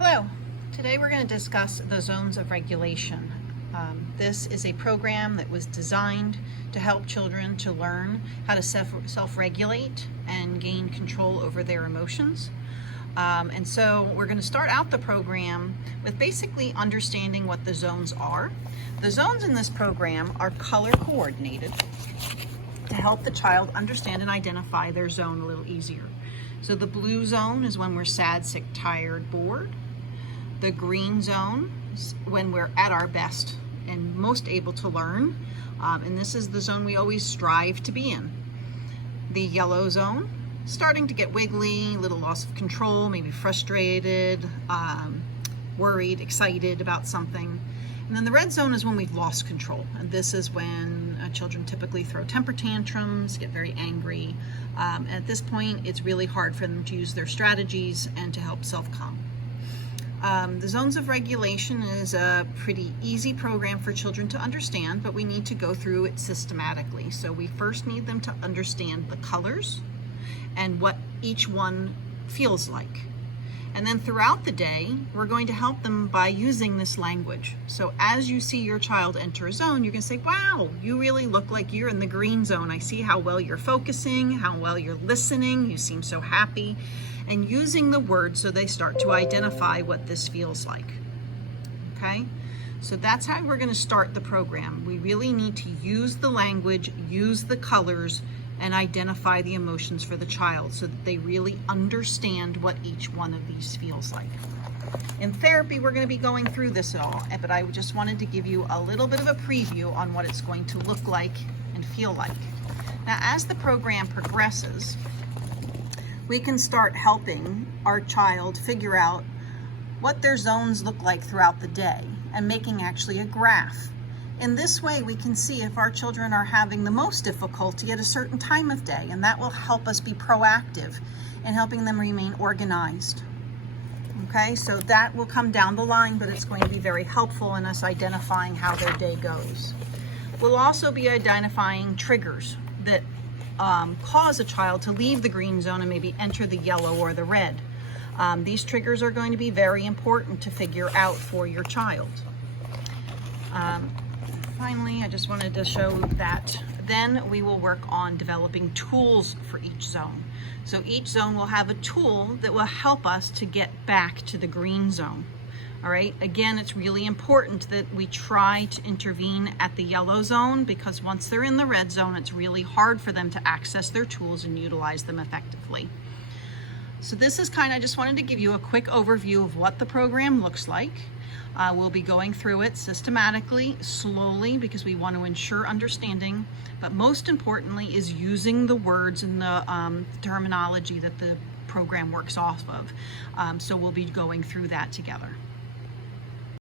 Hello. Today we're going to discuss the zones of regulation. This is a program that was designed to help children to learn how to self-regulate and gain control over their emotions. And so we're going to start out the program with basically understanding what the zones are. The zones in this program are color coordinated to help the child understand and identify their zone a little easier. So the blue zone is when we're sad, sick, tired, bored. The green zone is when we're at our best and most able to learn. And this is the zone we always strive to be in. The yellow zone, starting to get wiggly, little loss of control, maybe frustrated, worried, excited about something. And then the red zone is when we've lost control. And this is when children typically throw temper tantrums, get very angry. At this point, it's really hard for them to use their strategies and to help self-calm. The zones of regulation is a pretty easy program for children to understand, but we need to go through it systematically. So we first need them to understand the colors and what each one feels like. And then throughout the day, we're going to help them by using this language. So as you see your child enter a zone, you can say, wow, you really look like you're in the green zone. I see how well you're focusing, how well you're listening. You seem so happy. And using the words so they start to identify what this feels like. Okay? So that's how we're going to start the program. We really need to use the language, use the colors, and identify the emotions for the child so that they really understand what each one of these feels like. In therapy, we're going to be going through this all, but I just wanted to give you a little bit of a preview on what it's going to look like and feel like. Now, as the program progresses, we can start helping our child figure out what their zones look like throughout the day and making actually a graph. In this way, we can see if our children are having the most difficulty at a certain time of day, and that will help us be proactive in helping them remain organized. Okay, so that will come down the line, but it's going to be very helpful in us identifying how their day goes. We'll also be identifying triggers that cause a child to leave the green zone and maybe enter the yellow or the red. These triggers are going to be very important to figure out for your child. Finally, I just wanted to show that then we will work on developing tools for each zone. So each zone will have a tool that will help us to get back to the green zone. All right, again, it's really important that we try to intervene at the yellow zone because once they're in the red zone, it's really hard for them to access their tools and utilize them effectively. So this is I just wanted to give you a quick overview of what the program looks like. We'll be going through it systematically, slowly, because we want to ensure understanding, but most importantly is using the words and the terminology that the program works off of. So we'll be going through that together.